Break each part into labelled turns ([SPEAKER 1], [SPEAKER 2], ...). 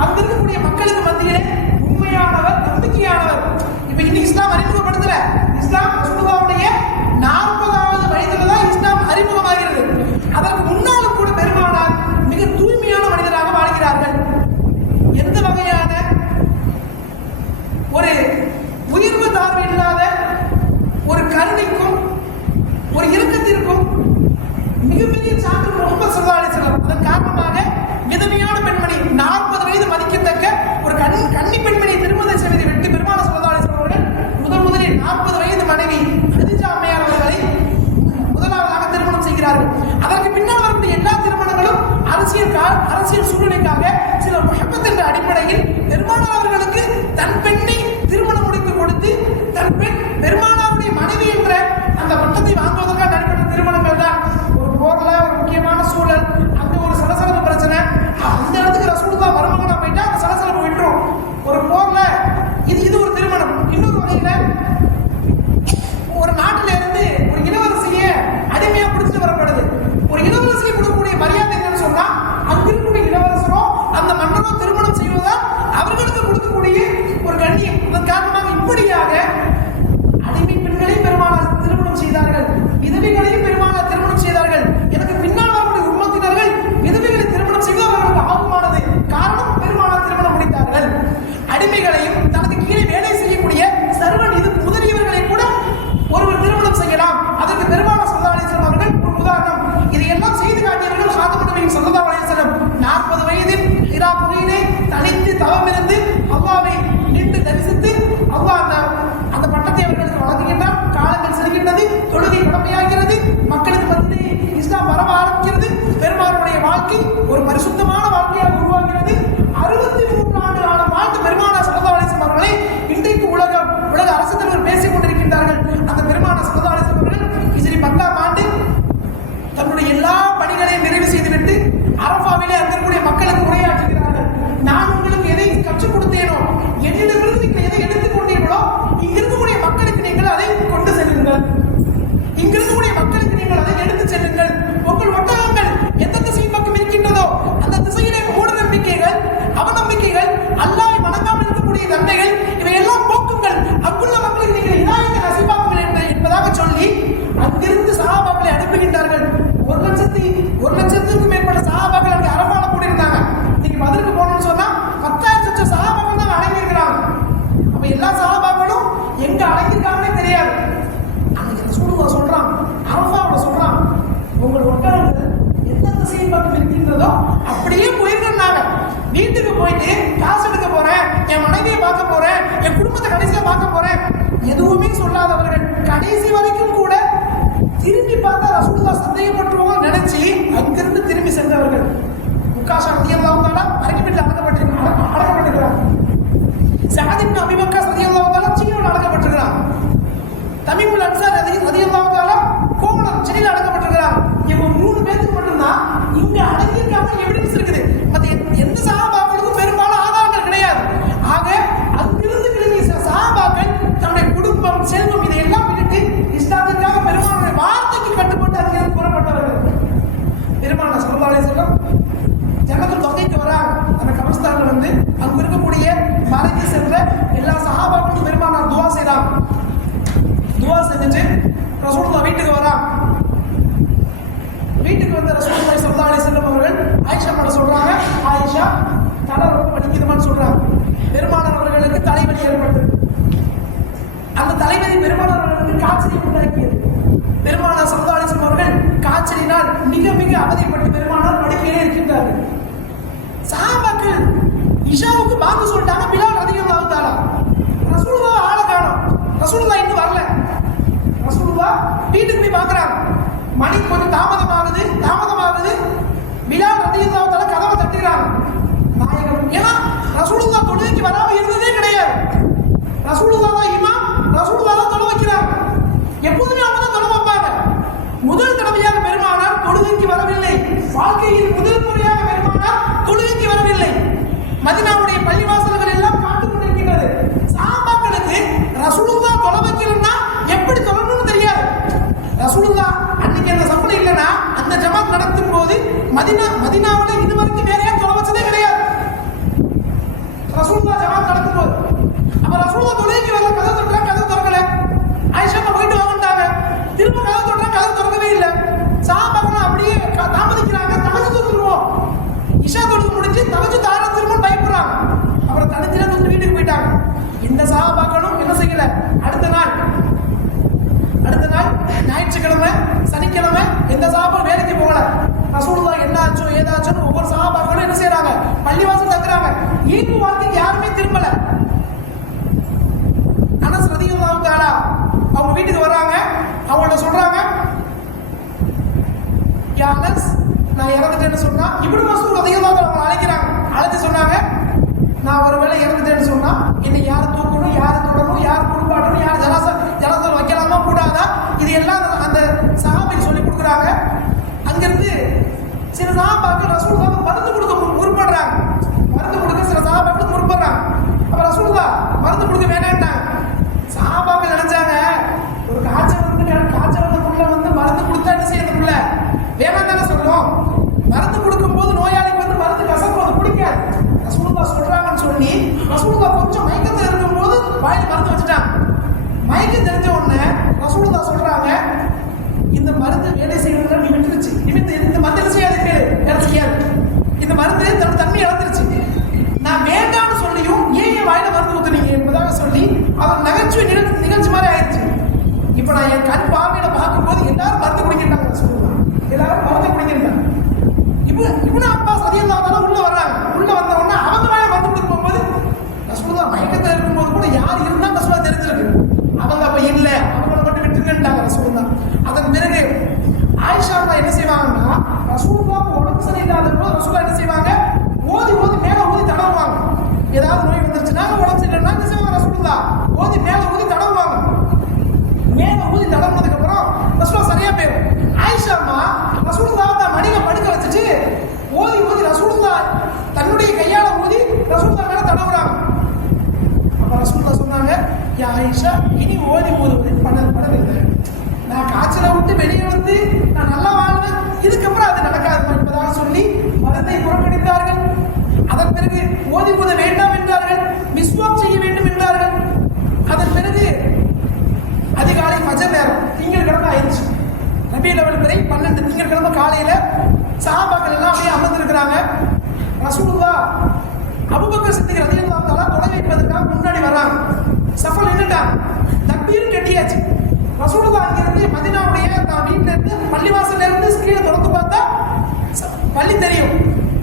[SPEAKER 1] அங்க இருக்கக்கூடிய மக்களுக்கு மத்தியிலே உண்மையானவர் நம்பிக்கையானவர். இப்ப இன்னைக்கு இஸ்லாம் அறிமுகப்படுத்தல. இஸ்லாம் ரசூலுல்லாவுடைய நாற்பதாவது வயதுல தான் இஸ்லாம் அறிமுகமாகிறது. அதற்கு முன்னாலும் கூட பெருமானார் மிக தூய்மையான மனிதராக வாழ்கிறார்கள். எந்த வகையான ஒரு உயர்வு தாழ்வு இல்லாத ஒரு கருணைக்கும் ஒரு இறக்கத்திற்கும் மிகப்பெரிய சான்று ரொம்ப சொல்லாடி செல்லும் அதன் காரணமாக மிதமையான அரசியல் சூழ்நிலைக்காக சில முகப்பத்தின் அடிப்படையில் பெருமாள் அவர்களுக்கு தன் பெண்ணை I don't família. குடும்பத்தை கடைசியா பார்க்க போறேன். எதுவுமே சொல்லாதவர்கள் கடைசி வரைக்கும் கூட திரும்பி பார்த்தா ரசூல்லா சந்தேகப்பட்டுருவோம் நினைச்சு அங்கிருந்து திரும்பி சென்றவர்கள். முக்காஷா நியம்லாம் தானா அரங்கிட்டில் அடக்கப்பட்டிருக்கிறார் அடக்கப்பட்டிருக்கிறார் சாதின் அபிமக்கா சதியம்லாம் வீட்டுக்கு வரான். வீட்டுக்கு வந்த ரசூலை சல்லா அலி செல்லம் அவர்கள் ஆயிஷா மேல சொல்றாங்க ஆயிஷா தலை ரொம்ப வலிக்குதுமான்னு சொல்றாங்க. பெருமானார் அவர்களுக்கு தலைவலி ஏற்பட்டது. அந்த தலைவலி பெருமானார் அவர்களுக்கு காய்ச்சலை உண்டாக்கியது. பெருமானார் சல்லா அலி செல்லம் அவர்கள் காய்ச்சலினால் மிக மிக அவதிப்பட்டு பெருமானார் படுக்கையிலே இருக்கின்றார்கள். சாபாக்கள் இஷாவுக்கு பாக்கு சொல்லிட்டாங்க பிலால் அதிகம் ஆகுதாரா ரசூலுவா ஆளை காணும். ரசூலுவா இன்னும் வரல. ரசூலுவா வீட்டுக்கு போய் பார்க்குறாங்க. மணி கொஞ்சம் தாமதமாகுது தாமதமாகுது. பிலால் ரதியுல்லாத்தால கதவை தட்டுகிறாங்க. நாயகம் ஏன்னா ரசூலுல்லா தொழுகைக்கு வராமல் இருந்ததே கிடையாது. ரசூலுல்லா தான் இமாம் ரசூலுல்லா தான் தொழு வைக்கிறாங்க எப்போதுமே அவங்க தான் தொழு வைப்பாங்க. முதல் தடவையாக பெருமானார் தொழுகைக்கு வரவில்லை. வாழ்க்கையில் முதல் முறையாக பெருமானார் தொழுகைக்கு வரவில்லை. மதினாவுடைய பள்ளிவாசல் மதினா மதினாவில் இது வரைக்கும் நிறைய தொலை வச்சதே கிடையாது. ரசூல்லா ஜவான் நடக்கும்போது. அப்ப ரசூல்லா தொலைக்கிறாங்க கதை தொட்டா கதை திறக்கல? ஆயிஷா போயிட்டு வாங்கிட்டாங்க திரும்ப கதை தொட்டா கதை திறக்கவே இல்லை. சாபாக்கள் அப்படியே தாமதிக்கிறாங்க. தவச்சு தொழுதுருவோம். இஷா தொழுது முடிஞ்சு தவச்சு தார திரும்ப பயப்படுறாங்க. அவரை தனிச்சில தொழுது வீட்டுக்கு போயிட்டாங்க. இந்த சாபாக்களும் என்ன செய்யல? அடுத்த நாள் அடுத்த நாள் ஞாயிற்றுக்கிழமை சனிக்கிழமை எந்த சாப்பாடு வேலைக்கு போகல. ரசூலுல்லா என்னாச்சோ ஏதாச்சோன்னு ஒவ்வொரு சகாபாக்களும் என்ன செய்றாங்க? பள்ளிவாசல் தங்குறாங்க ஈர்ப்பு வாழ்க்கைக்கு யாருமே திரும்பல. அனஸ் ரதியல்லாஹு தஆலா அவங்க வீட்டுக்கு வர்றாங்க. அவங்கள்ட்ட சொல்றாங்க யா நான் இறந்துட்டேன்னு சொன்னா இவ்வளவு மஸ்ஊத் ரதியல்லாஹு அவங்க அவங்களை அழைக்கிறாங்க. அழைச்சு சொன்னாங்க நான் ஒருவேளை இறந்துட்டேன்னு சொன்னா என்னை யார் தூக்கணும் யார் குளிப்பாட்டணும் யார் ஜனாசா ஜனாசால வைக்கலாமா கூடாதா இது எல்லாம் அந்த- அந்த சஹாபிக்கு சொல்லி கொடுக்குறாங்க அங்கிருந்து சில சஹாபாக்கள் ரசூலுல்லாஹ் மருந்து கொடுக்க மு- முற்படுறாங்க மருந்து கொடுக்க சில சஹாபாக்கள் முற்படுறாங்க அப்ப ரசூலுல்லாஹ் மருந்து கொடுக்க வேணாம்ட்டாங்க சஹாபாக்கள் நினைச்சாங்க ஒரு காய்ச்சல் வந்து காய்ச்சல் வந்த புள்ள வந்து மருந்து கொடுத்தா என்ன செய்யறது புள்ள வேணாம் தானே சொல்லும் மருந்து கொடுக்கும் போது நோயாளிக்கு வந்து மருந்து கசக்கும் அது பிடிக்காது ரசூலுல்லாஹ் சொல்றாங்கன்னு சொல்லி ரசூலுல்லாஹ் கொஞ்சம் மயக்கத்தில் இருக்கும்போது வாயில் மருந்து வச்சுட்டாங்க மயக்கம் தெரிஞ்ச உடனே ரசூலுல்லாஹ் சொல்றாங்க இந்த மருந்து வேலை செய்யறதுல நிமிட்டுருச்சு நிமித்து இந்த மருந்து என்ன செய்யாது கேளு வேலை செய்யாது இந்த மருந்து தன்னோட தன்மை இழந்துருச்சு. நான் வேண்டாம்னு சொல்லியும் ஏன் என் வாயில மருந்து ஊத்துனீங்க என்பதாக சொல்லி அவர் நகைச்சுவை நிகழ்ச்சி நிகழ்ச்சி மாதிரி ஆயிடுச்சு. இப்போ நான் என் கண் பார்வையில பார்க்கும்போது எல்லாரும் மருந்து குடிக்கிறாங்க சொல்லுவாங்க. எல்லாரும் மருந்து குடிக்கிறாங்க இப்போ இவனு நான் சதியல்லாதால உள்ள வர்றாங்க உள்ள வந்த உடனே அவங்க வாயில மருந்து கொடுக்க போகும்போது ரசூலுல்லாஹ் மயக்கத்தில் இருக்கும்போது கூட யார் இருந்தா ரசூலுல்லாஹ் தெரிஞ்சிருக்கு அவங்க அப்ப இல்ல அவங்கள மட்டும் விட்டுருங்கன்ட்டாங்க ரசூலுல்லாஹ் அதன் பிறகு ஆயிஷா அம்மா என்ன செய்வாங்கன்னா ரசூலுல்லாஹ் உடம்பு சரியில்லாத போது ரசூலுல்லாஹ் என்ன செய்வாங்க ஓதி ஓதி மேல ஊதி தடவுவாங்க ஏதாவது நோய் வந்துருச்சுன்னா உடம்பு சரியில்லைன்னா என்ன செய்வாங்க ரசூலுல்லாஹ் ஓதி மேல ஊதி தடவுவாங்க மேல ஊதி தடவுனதுக்கு அப்புறம் ரசூலுல்லாஹ் சரியா போயிடும் ஆயிஷா அம்மா ரசூலுல்லாஹ் தான் மடியில படுக்க வச்சுட்டு ஓதி ஓதி ரசூலுல்லாஹ் தன்னுடைய கையால ஊதி ரசூலுல்லாஹ் மேல தடவுறாங்க அப்ப ரசூலுல்லாஹ் சொன்னாங்க யா ஆயிஷா இனி ஓதி ஓதுவதை பண்ண படவில்லை நான் காய்ச்சலை விட்டு வெளியே வந்து நான் நல்லா வாழ்வேன் இதுக்கப்புறம் அது நடக்காது என்பதாக சொல்லி மதத்தை புறக்கணித்தார்கள். அதன் பிறகு ஓதி போத வேண்டாம் என்றார்கள் மிஸ்வாக் செய்ய வேண்டும் என்றார்கள். அதன் பிறகு அதிகாலை மஜ நேரம் திங்கட்கிழமை ஆயிடுச்சு. நபி லெவல் வரை பன்னெண்டு திங்கட்கிழமை காலையில சாபாக்கள் எல்லாம் அப்படியே அமர்ந்திருக்கிறாங்க. ரசூலுல்லா அபூபக்கர் சித்திக் ரலியல்லாஹு தஆலா தொலை வைப்பதற்காக முன்னாடி வராங்க. சஃபல் என்னட்டா தப்பீர் கட்டியாச்சு. ரசூலுல்லா அங்கிருந்து மதினாவுடைய தான் வீட்ல இருந்து பள்ளிவாசல்ல இருந்து ஸ்கிரீனை திறந்து பார்த்தா ச- பள்ளி தெரியும்.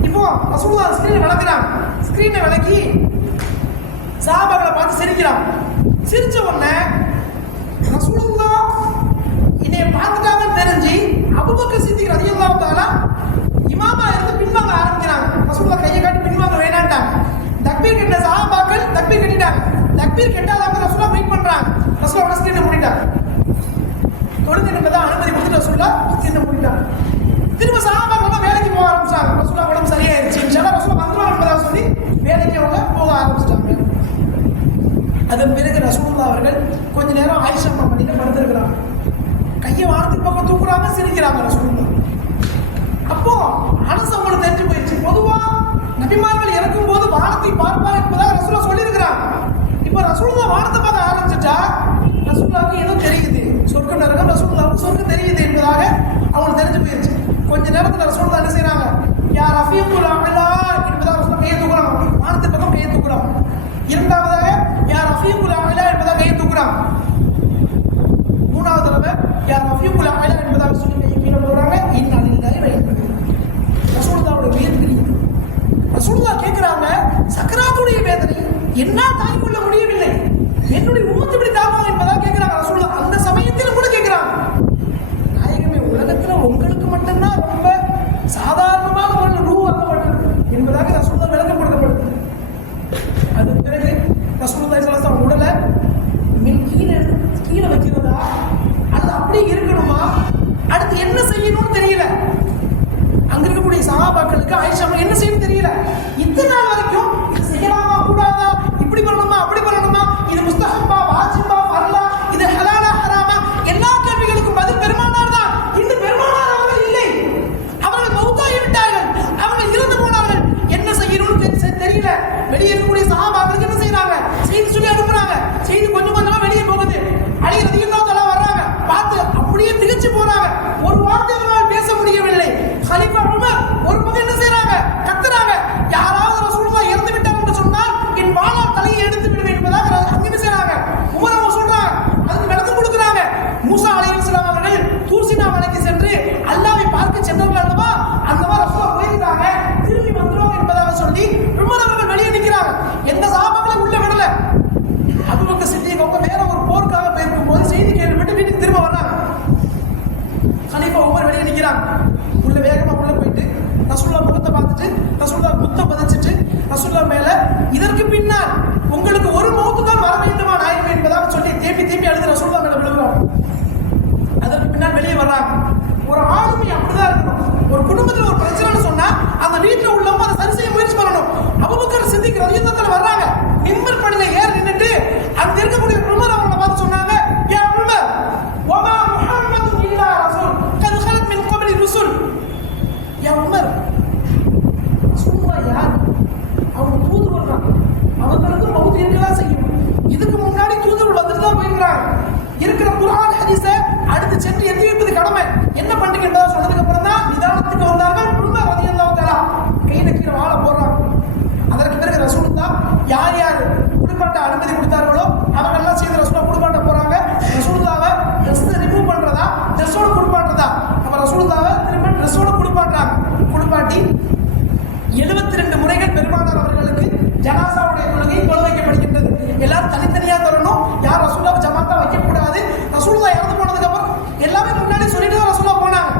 [SPEAKER 1] இப்போ ரசூலுல்லா ஸ்கிரீனை விளக்குறாங்க ஸ்கிரீனை விளக்கி சஹாபாக்களை பார்த்து சிரிக்கிறான். சிரிச்ச உடனே ரசூலுல்லாஹ் என்னை பார்த்துட்டாங்கன்னு தெரிஞ்சு அபூபக்கர் சித்திக்கு அதிகமாக தஆலா இமாமா இருந்து பின்வாங்க ஆரம்பிக்கிறாங்க. ரசூலுல்லாஹ் கையை காட்டி பின்வாங்க வேணான்ட்டாங்க. தக்பீர் கட்ட சாபாக்கள் தக்பீர் கட்டிட்டாங்க. தக்பீர் கட்டாதவங்க ரசூலா வெயிட் பண்றாங்க. ரசூலா உடனே ஸ்கிரீனை மூடிட்டாங்க. தொழுது தான் அனுமதி கொடுத்துட்டு ரசூலுல்லாஹ் என்ன பண்ணிட்டாங்க திரும்ப சஹாபாக்கள் வேலைக்கு போக ஆரம்பிச்சாங்க. ரசூலுல்லாஹ் உடம்பு சரியாயிருச்சு. இன்ஷால்லா ரசூலுல்லாஹ் வந்துடும் என்பதாக சொல்லி வேலைக்கு அவங்க போக ஆரம்பிச்சிட்டாங்க. அதன் பிறகு ரசூலுல்லா அவர்கள் கொஞ்ச நேரம் ஆயிஷா அம்மா மடியில படுத்திருக்கிறாங்க. கையை வானத்துக்கு பக்கம் தூக்குறாங்க சிரிக்கிறாங்க ரசூலுல்லா அப்போ மனசு அவங்களுக்கு தெரிஞ்சு போயிடுச்சு பொதுவா நபிமார்கள் இறக்கும் போது வானத்தை பார்ப்பார் என்பதாக ரசூலா சொல்லியிருக்கிறாங்க. இப்போ ரசூலுல்லா வானத்தை பார்க்க ஆரம்பிச்சிட்டா ரசூலுல்லாவுக்கு ஏதோ தெரியுது. சொர்க்க நரகம் ரசூலுல்லாவுக்கு சொர்க்கம் தெரியுது என்பதாக அவங்களுக்கு தெரிஞ்சு போயிடுச்சு கொஞ்ச நேரத்தில் ரசூல்லா என்ன செய்யறாங்க யார் ரஃபீக்குல் அமலா என்பதாக ரசூலுல்லா கையை தூக்குறாங்க வானத்து பக்கம் கையை தூக்குறாங்க இரண்டாவதாக யார் ரஃபீக்குல் அமலா என்பதாக கையை தூக்குறாங்க மூணாவது தடவை யார் ரஃபீக்குல் அமலா என்பதாக சொல்லி கையை கீழே போடுறாங்க. இன்னும் இல்லாத வைக்கிறது ரசூலுல்லாவோட உயிர் பிரியுது கேட்கிறாங்க சக்கராத்துடைய வேதனை என்ன தாய் கொள்ள முடியவில்லை என்னுடைய உமத்து இப்படி தாங்குவாங்க என்பதா கேட்கிறாங்க ரசூலுல்லா அந்த சமயத்தில் கூட கேட்கிறாங்க நாயகமே உலகத்துல உங்களுக்கு மட்டும்தான் ரொம்ப சாதாரணமாக உள்ள ரூ ஆகப்பட்டது என்பதாக ரசூலுல்லா விளக்கம் கொடுக்கப்படுது அதன் பிறகு ரசூலுல்லாஹி ஸல்லல்லாஹு அலைஹி வஸல்லம் உடலை மின் கீழே எடுத்து கீழே வைக்கிறதா அது அப்படியே இருக்கணுமா அடுத்து என்ன செய்யணும்னு தெரியல அங்க இருக்கக்கூடிய சகாபாக்களுக்கு ஆயிஷா என்ன செய்யணும் தெரியல. இத்தனை நாள் சென்று எத்தி வைப்பது கடமை என்ன பண்றீங்க என்பதை சொன்னதுக்கு அப்புறம் தான் நிதானத்துக்கு வந்தார்கள் உமர் ரலியல்லாஹு தஆலா கையில கீழே வாழ போடுறாங்க அதற்கு பிறகு ரசூலுல்லா யார் யார் குடிப்பாட்ட அனுமதி கொடுத்தார்களோ அவங்க எல்லாம் சேர்ந்து ரசூலா குடிப்பாட்ட போறாங்க ரசூலுல்லாவை ட்ரெஸ் ரிமூவ் பண்றதா ட்ரெஸ்ஸோட குடிப்பாட்டுறதா அப்ப ரசூலுல்லாவை திரும்ப ட்ரெஸ்ஸோட குடிப்பாட்டுறாங்க குடிப்பாட்டி எழுபத்தி ரெண்டு முறைகள் பெருமானார் அவர்களுக்கு ஜனாசாவுடைய தொழுகை தொலை வைக்கப்படுகின்றது எல்லாரும் தனித்தனியா தரணும் யார் ரசூலாவை ஜமாத்தா வைக்கக்கூடாது ரசூலுல்லா இறந்து போனதுக்கு அப்புறம் எல்லாமே முன்னாடி சொல்லிட்டு தான் ரசூலா போனாங்க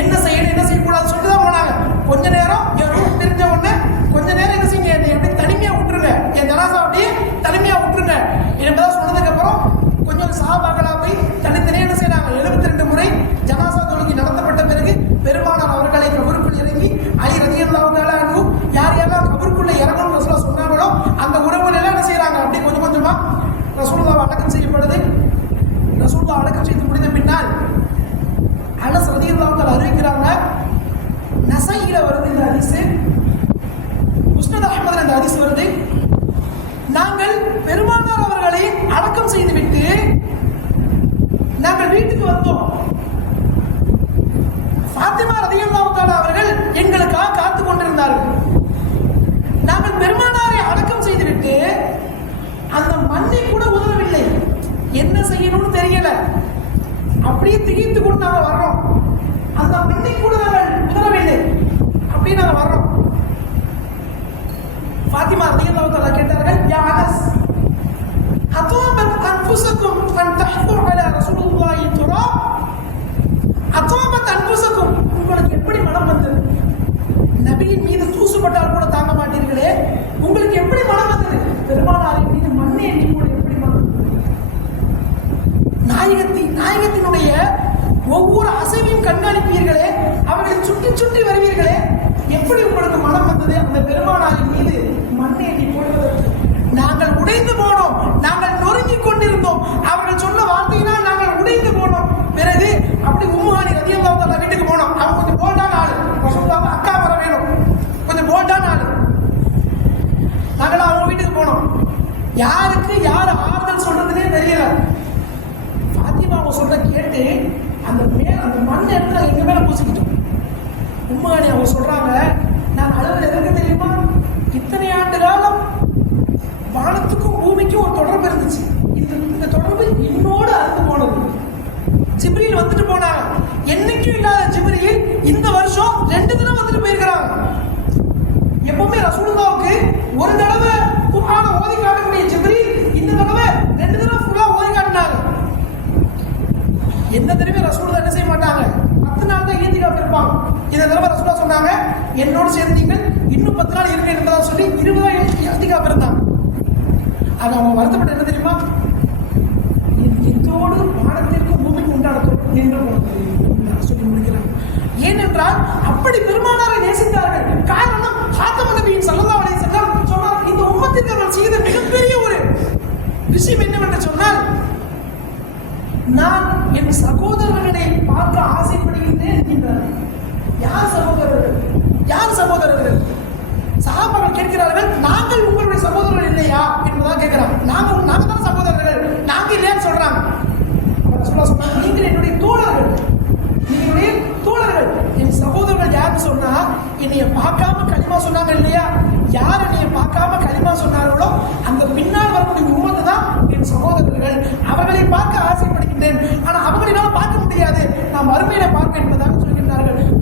[SPEAKER 1] என்ன செய்யணும் என்ன செய்யக்கூடாது சொல்லிட்டு தான் போனாங்க கொஞ்ச நேரம் என் ரூட் தெரிஞ்ச உடனே கொஞ்ச நேரம் என்ன செய்யுங்க என்னை எப்படி தனிமையா விட்டுருங்க என் ஜனாசா அப்படியே தனிமையா விட்டுருங்க என்பதா சொன்னதுக்கு அப்புறம் கொஞ்சம் சஹாபாக்களா போய் தனித்தனியா என்ன செய்யறாங்க எழுபத்தி ரெண்டு முறை ஜனாசா தொழுகை நடத்தப்பட்ட பிறகு பெருமானார் அவர்களை கபருக்குள் இறங்கி அலி ரதியல்லாஹு தஆலா அன்ஹு யார் யாரெல்லாம் கபருக்குள்ள இறங்கணும்னு ரசூலா சொன்னாங்களோ அந்த உறவுகள் எல்லாம் என்ன செய்யறாங்க அப்படி கொஞ்சம் கொஞ்சமா ரசூலுல்லாஹ் அடக்கம் செய்யப்படுது ரசூலுல்லாஹ் அடக்கம் செய்து முடிந்த பின்னால் அனஸ் ரதியல்லாஹு தஆலா அறிவிக்கிறாங்க நசையில வருது இந்த ஹதீஸ் முஸ்னத் அஹ்மதுல இந்த ஹதீஸ் வருது நாங்கள் பெருமானார் அவர்களை அடக்கம் செய்துவிட்டு நாங்கள் வீட்டுக்கு வந்தோம். பாத்திமா ரதியல்லாஹு அவர்கள் எங்களுக்காக காத்து கொண்டிருந்தார்கள். நாங்கள் பெருமானாரை அடக்கம் செய்துவிட்டு அந்த மண்ணை கூட உதவவில்லை என்ன செய்யணும்னு தெரியல. அப்படியே திகைத்து கொண்டு நாங்கள் வர்றோம். அந்த மண்ணை கூட நாங்கள் உதறவில்லை. அப்படியே நாங்கள் வர்றோம். ஃபாத்திமா ரலியல்லாஹு தஆலா கேட்டார்கள் யா அனஸ் அதாபத் அன்ஃபுசக்கும் அன் தஹ்ஃபு அலா ரசூலுல்லாஹி துரா அதாபத் அன்ஃபுசக்கும் உங்களுக்கு எப்படி மனம் வந்தது? நபியின் மீது தூசுப்பட்டால் கூட தாங்க மாட்டீர்களே. உங்களுக்கு எப்படி மனம் வந்தது? பெருமானாரின் மீது மண்ணை எண்ணி கூட எப்படி மனம் வந்தது? நாயகத்தி நாயகத்தினுடைய ஒவ்வொரு அசைவையும் கண்காணிப்பீர்களே. அவர்களை சுட்டி சுட்டி வருவீர்களே. எப்படி உங்களுக்கு மனம் வந்தது? அந்த பெருமானாரின் மீது மண்ணை எண்ணி போடுவதற்கு நாங்கள் உடைந்து போனோம். நாங்கள் நொறுங்கி கொண்டிருந்தோம். அவர்கள் சொன்ன வார்த்தையினால் நாங்கள் உடைந்து போனோம். பிறகு அப்படி உம்முஹானி ரத்தியம் தஆலா வீட்டுக்கு போனோம். அவங்க கொஞ்சம் போல்டான ஆளு. ரசூலுல்லாஹ் அக்கா வர வேணும். கொஞ்சம் போல்டான ஆளு. நாங்கள் அவங்க வீட்டுக்கு போனோம். யாருக்கு யார் ஆறுதல் சொல்றதுனே தெரியல. ஃபாத்திமாவை சொல்ற கேட்டு அந்த மேல் அந்த மண் இடத்துல எங்க மேல பூசிக்கிட்டோம். உண்மையானி அவங்க சொல்றாங்க நான் அழுவது எதற்கு தெரியுமா? இத்தனை ஆண்டு வானத்துக்கும் ஒரு தொடர்பு இருந்துச்சு. இந்த இந்த தொடர்பு என்னோடு அறுந்து போனது. ஜிப்ரீல் வந்துட்டு போனாங்க என்னைக்கும் இல்லாத ஜிப்ரீல் இந்த வருஷம் ரெண்டு தினம் வந்துட்டு போயிருக்கிறாங்க. எப்பவுமே ரசூலுல்லாவுக்கு ஒரு தடவை குர்ஆனை ஓதி காட்டக்கூடிய ஜிப்ரீல் இந்த தடவை ரெண்டு தடவை ஃபுல்லா ஓதி காட்டினாங்க. எந்த தடவை ரசூலுல்லா என்ன செய்ய மாட்டாங்க? பத்து நாள் தான் ஈத்திகாப் இருப்பாங்க இந்த தடவை ரசூலுல்லா சொன்னாங்க என்னோடு சேர்ந்து நீங்கள் இன்னும் பத்து நாள் இருக்க என்பதா சொல்லி இருபதா ஈத்திகாப் இருந்தாங்க. அது அவங்க வருத்தப்பட்ட என்ன தெரியுமா? இதோடு வானத்திற்கு பூமிக்கு உண்டான தொடர்பு நின்று போனது என்று சொல்லி முடிக்கிறாங்க ஏனென்றால் அப்படி பெருமானாரை நேசித்தார்கள். காரணம் ஹாத்தம நபியின் ஸல்லல்லாஹு அலைஹி செல்லம் சொன்னார் இந்த உம்மத்திற்கு அவர்கள் செய்த மிகப்பெரிய ஒரு விஷயம் என்னவென்று சொன்னால் நான் என் சகோதரர்களை பார்க்க ஆசைப்படுகின்றேன் என்கின்றார் யார் சகோதரர்கள்? யார் சகோதரர்கள்? சகாபாக்கள் கேட்கிறார்கள் நாங்கள் உங்களுடைய சகோதரர்கள் இல்லையா? கேட்கிறான். நாங்கள் நாங்கள் தான் சகோதரர்கள். நாங்க இல்லைன்னு சொல்றாங்க. சொன்னாங்க நீங்கள் என்னுடைய தோழர்கள். நீங்களுடைய தோழர்கள். என் சகோதரர்கள் யாருன்னு சொன்னா என்னைய பார்க்காம களிமா சொன்னாங்க இல்லையா? யார் என்னைய பார்க்காம களிமா சொன்னார்களோ அந்த பின்னால் வரக்கூடிய உமது தான் என் சகோதரர்கள். அவர்களை பார்க்க ஆசைப்படுகின்றேன். ஆனா அவர்களால பார்க்க முடியாது. நான் மறுமையில பார்க்க என்பதாக சொல்கிறேன்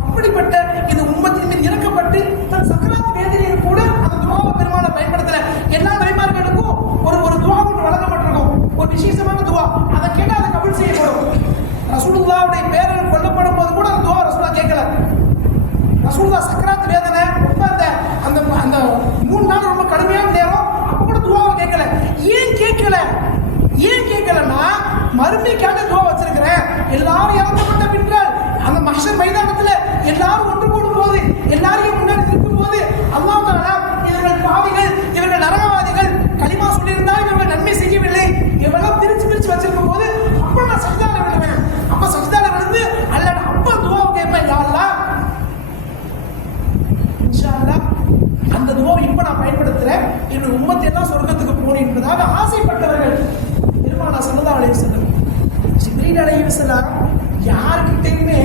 [SPEAKER 1] அப்படிப்பட்ட இந்த உம்மத்தின் மீது இறக்கப்பட்டு தன் சக்கராத் வேதனையில் கூட அந்த துவாவை பெருமான பயன்படுத்தல எல்லா நபிமார்களுக்கும் ஒரு ஒரு துவா ஒன்று வழங்கப்பட்டிருக்கும் ஒரு விசேஷமான துவா அதை கேட்டா அதை கபூல் செய்யப்படும் ரசூலுல்லாவுடைய பேரன் கொல்லப்படும் போது கூட அந்த துவா ரசூலா கேட்கல ரசூலுல்லா சக்கராத் வேதனை ரொம்ப அந்த அந்த அந்த மூணு நாள் ரொம்ப கடுமையான நேரம் அப்ப கூட துவாவை கேட்கல ஏன் கேட்கல ஏன் கேட்கலன்னா மறுமைக்காக துவா வச்சிருக்கிறேன் எல்லாரும் இறக்கப்பட்ட மஷர் மைதானத்துல எல்லாரும் ஒன்று கூடும் போது எல்லாரையும் முன்னாடி நிற்கும் போது அல்லாஹ் தாலா இவர்கள் பாவிகள் இவர்கள் நரகவாதிகள் களிமா சொல்லியிருந்தா இவர்கள் நன்மை செய்யவில்லை இவெல்லாம் பிரிச்சு பிரிச்சு வச்சிருக்கும் போது அப்ப நான் சஜிதால விழுவேன் அப்ப சஜிதால விழுந்து அல்ல நான் அப்ப துவாவை கேட்பேன் யா அல்லாஹ் இன்ஷா அல்லாஹ் அந்த துவாவை இப்ப நான் பயன்படுத்துறேன் என்னுடைய உம்மத்தை எல்லாம் சொர்க்கத்துக்கு போகணும் என்பதாக ஆசைப்பட்டவர்கள் பெருமானா சல்லல்லாஹு அலைஹி வஸல்லம் ஜிப்ரீல் அலைஹி வஸல்லம் யாருக்கிட்டையுமே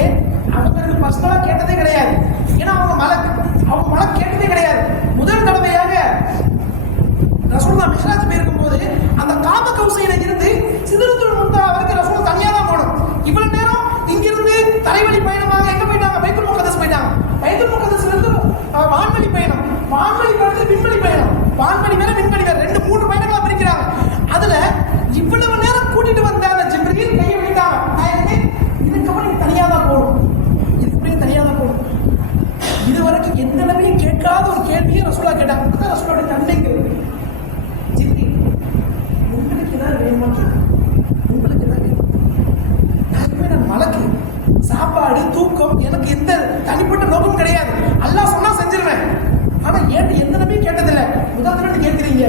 [SPEAKER 1] அவங்களுக்கு பர்சனலாக கேட்டதே கிடையாது. ஏன்னா அவங்க மலக் அவங்க மலக் கேட்டதே கிடையாது. முதல் தடவையாக ரசோல்லா மிஸ்ராஜ் போயிருக்கும் போது அந்த காம கவுசை இருந்து சிதறத்துல் முந்தா வரைக்கும் ரசூல் தனியா தான் போகணும் இவ்வளவு நேரம் இங்கிருந்து தரைவழி பயணமாக எங்க போயிட்டாங்க பைத்துல் முகதஸ் போயிட்டாங்க பைத்துல் முகதஸ்ல இருந்து அஹ், வான்வழி பயணம் வான்வழி பயணத்துல விண்வெளி பயணம் வான்வழி வேற விண்வெளி வேற ரெண்டு மூணு பயணங்களா பிரிக்கிறாங்க அதுல இவ்வளவு நேரம் கூட்டிட்டு வந்த அந்த ஜிப்ரீல் கையை விட்டாங்க நாயகமே இதுக்கப்புறம் நீங்க தனியா தான் போகணும் இதுக்கப்புறம் தனியா தான் போகணும் இதுவரைக்கும் எந்த நபியும் கேட்காத ஒரு கேள்வியை ரசூலா கேட்டாங்க அதான் ரசூலோட தன்மைங்கிறது ஜிப்ரீல் உங்களுக்கு ஏதாவது வேணுமா உங்களுக்கு ஏதாவது வேணுமா நானுமே நான் மலக்கு சாப்பாடு தூக்கம் எனக்கு எந்த தனிப்பட்ட நோக்கம் கிடையாது. அல்லாஹ் சொன்னா செஞ்சிருவேன். ஆனா ஏன் எந்த நபியும் கேட்டதில்லை. முதல் கேட்கிறீங்க.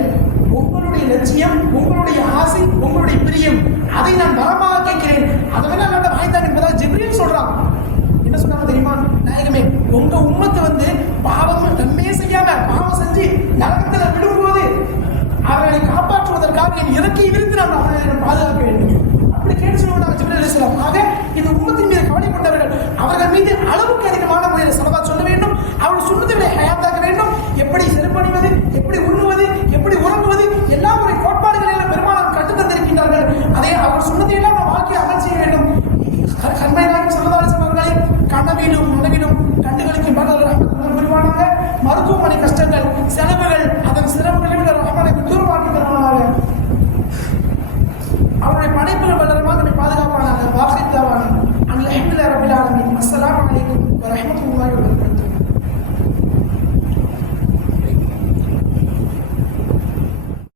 [SPEAKER 1] உங்களுடைய லட்சியம் உங்களுடைய ஆசை உங்களுடைய பிரியம். அதை நான் வரமாக கேட்கிறேன். அதை வேணா நான் வாய்த்தான் என்பதாக ஜிப்ரியும் சொல்றான். என்ன சொன்னாங்க தெரியுமா? நாயகமே உங்க உம்மத்தை வந்து பாவம் நன்மையே செய்யாம பாவம் செஞ்சு நரகத்துல விடும்போது அவர்களை காப்பாற்றுவதற்காக என் இறக்கை விரித்து நான் அவர்களை பாதுகாக்க வேண்டும் அப்படி கேட்டு சொல்லுவாங்க ஜிப்ரீல் அலிஸ்லாம் ஆக இது உம்மத்தின் மீது கவலை கொண்டவர்கள் அவர்கள் மீது அளவுக்கு அதிகமான முறையில் செலவா சொல்ல வேண்டும். அவர்கள் சுண்ணத்துகளை